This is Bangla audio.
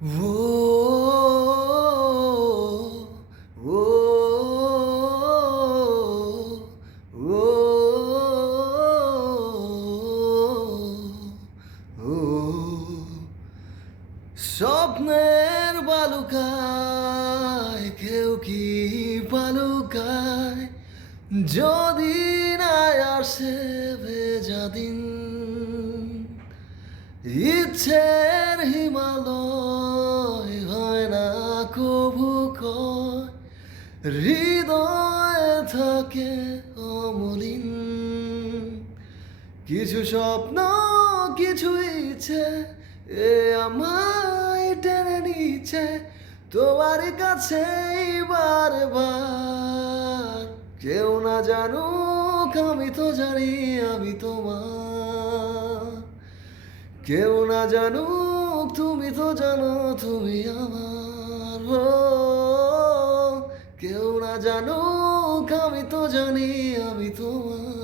ও ও ও ও স্বপ্নের বালুকায় কেউ কি বালুকায় যদি না আসে ভেজা দিন ইচ্ছের হিমালয় হয় না কবু কয় হৃদয়ে থাকে অমলিন কিছু স্বপ্ন কিছু ইচ্ছে এ আমায় টেনে নিচ্ছে তোমার কাছেই বারবার কেউ না জানুক আমি তো জানি আমি তোমার কেউ না জানুক তুমি তো জানো তুমি আমার কেউ না জানুক আমি তো জানি আমি তোমার